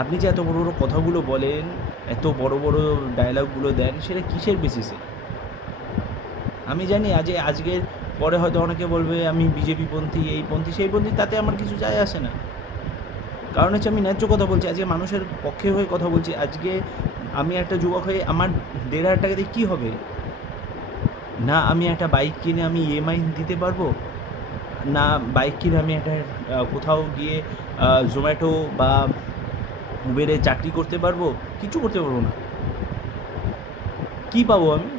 আপনি যে এত বড় বড় কথাগুলো বলেন, এত বড় বড় ডায়লগগুলো দেন, সেটা কিসের বেসিসে? আমি জানি আজকের পরে হয়তো অনেকে বলবে আমি বিজেপি পন্থী, এই পন্থী, সেই পন্থী, তাতে আমার কিছু যায় আসে না। কারণ হচ্ছে আমি ন্যায্য কথা বলছি, আজকে মানুষের পক্ষে হয়ে কথা বলছি। আজকে আমি একটা যুবক হয়ে আমার ১,৫০০ টাকা দিয়ে কী হবে? না আমি একটা বাইক কিনে আমি ইএমআই দিতে পারবো, না বাইক কিনে আমি একটা কোথাও গিয়ে জোম্যাটো বা উবেরে চাকরি করতে পারবো, কিচ্ছু করতে পারবো না। কী পাবো আমি?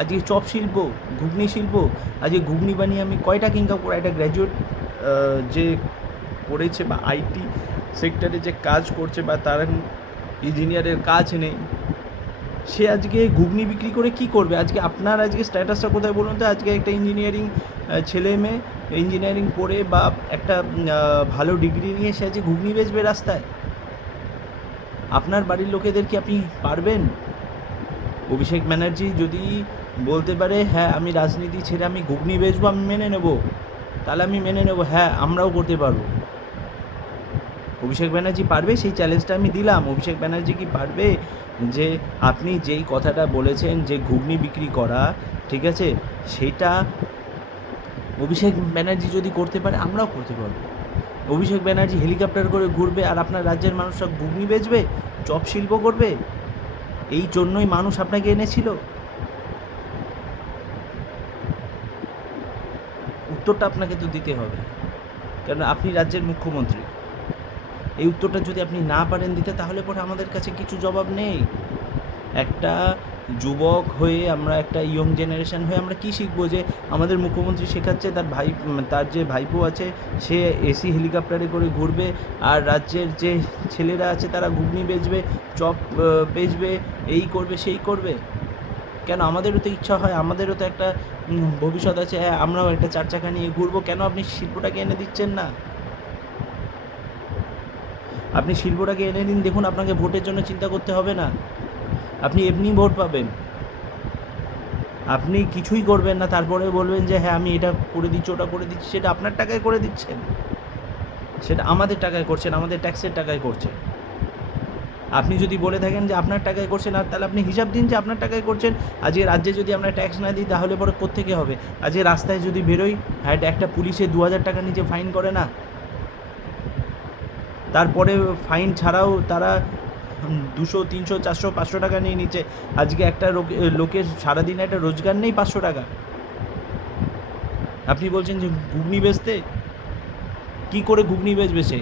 আজকে চপ শিল্প, ঘুগনি শিল্প, আজকে ঘুগনি বানিয়ে আমি কয় টাকা ইনকাম করে, একটা গ্র্যাজুয়েট যে করেছে বা আইটি সেক্টরে যে কাজ করছে বা তার ইঞ্জিনিয়ারের কাজ নেই, সে আজকে ঘুগনি বিক্রি করে কী করবে? আজকে আপনার আজকে স্ট্যাটাসটা কোথায় বলুন তো? আজকে একটা ইঞ্জিনিয়ারিং ছেলে মেয়ে ইঞ্জিনিয়ারিং পড়ে বা একটা ভালো ডিগ্রি নিয়ে সে আজকে ঘুগনি বেচবে রাস্তায়। আপনার বাড়ির লোকেদের কি আপনি পারবেন? অভিষেক ব্যানার্জি যদি বলতে পারে হ্যাঁ আমি রাজনীতি ছেড়ে আমি ঘুগনি বেচবো, আমি মেনে নেব, তাহলে আমি মেনে নেব, হ্যাঁ আমরাও করতে পারবো। অভিষেক ব্যানার্জি পারবে? সেই চ্যালেঞ্জটা আমি দিলাম। অভিষেক ব্যানার্জি কি পারবে যে আপনি যেই কথাটা বলেছেন যে ঘুগনি বিক্রি করা, ঠিক আছে, সেইটা অভিষেক ব্যানার্জি যদি করতে পারে, আমরাও করতে পারবো। অভিষেক ব্যানার্জি হেলিকপ্টার করে ঘুরবে আর আপনার রাজ্যের মানুষরা ঘুগনি বেচবে, চপ শিল্প করবে। এই জন্যই মানুষ আপনাকে এনেছিল। উত্তরটা আপনাকে তো দিতে হবে, কারণ আপনি রাজ্যের মুখ্যমন্ত্রী। এই উত্তরটা যদি আপনি না পারেন দিতে, তাহলে পরে আমাদের কাছে কিছু জবাব নেই। একটা যুবক হয়ে আমরা, একটা ইয়ং জেনারেশন হয়ে আমরা কী শিখবো? যে আমাদের মুখ্যমন্ত্রী শেখাচ্ছে তার যে ভাইপো আছে সে এসি হেলিকপ্টারে করে ঘুরবে, আর রাজ্যের যে ছেলেরা আছে তারা ঘুগনি বেচবে, চপ বেচবে, এই করবে সেই করবে। কেন? আমাদেরও তো ইচ্ছা হয়, আমাদেরও তো একটা ভবিষ্যৎ আছে, হ্যাঁ আমরাও একটা 4 চাকা নিয়ে ঘুরবো। কেন আপনি শিল্পটাকে এনে দিচ্ছেন না? আপনি শিল্পটাকে এনে দিন, দেখুন আপনাকে ভোটের জন্য চিন্তা করতে হবে না, আপনি এমনিই ভোট পাবেন। আপনি কিছুই করবেন না, তারপরে বলবেন যে হ্যাঁ আমি এটা করে দিচ্ছি, ওটা করে দিচ্ছি। সেটা আপনার টাকায় করে দিচ্ছেন, সেটা আমাদের টাকায় করছেন, আমাদের ট্যাক্সের টাকায় করছেন। আপনি যদি বলে থাকেন যে আপনার টাকায় করছেন, আর তাহলে আপনি হিসাব দিন যে আপনার টাকায় করছেন। আজকে রাজ্যে যদি আমরা ট্যাক্স না দিই, তাহলে পরে কোত্থেকে হবে? আজকে রাস্তায় যদি বেরোই, হ্যাঁ একটা পুলিশে ২,০০০ টাকা নিচে ফাইন করে না, তারপরে ফাইন ছাড়াও তারা ২০০, ৩০০, ৪০০, ৫০০ টাকা নিয়ে নিচ্ছে। আজকে একটা লোকের সারাদিনে একটা রোজগার নেই ৫০০ টাকা। আপনি বলছেন যে ঘুগনি বেচতে? কী করে ঘুগনি বেচবে সে?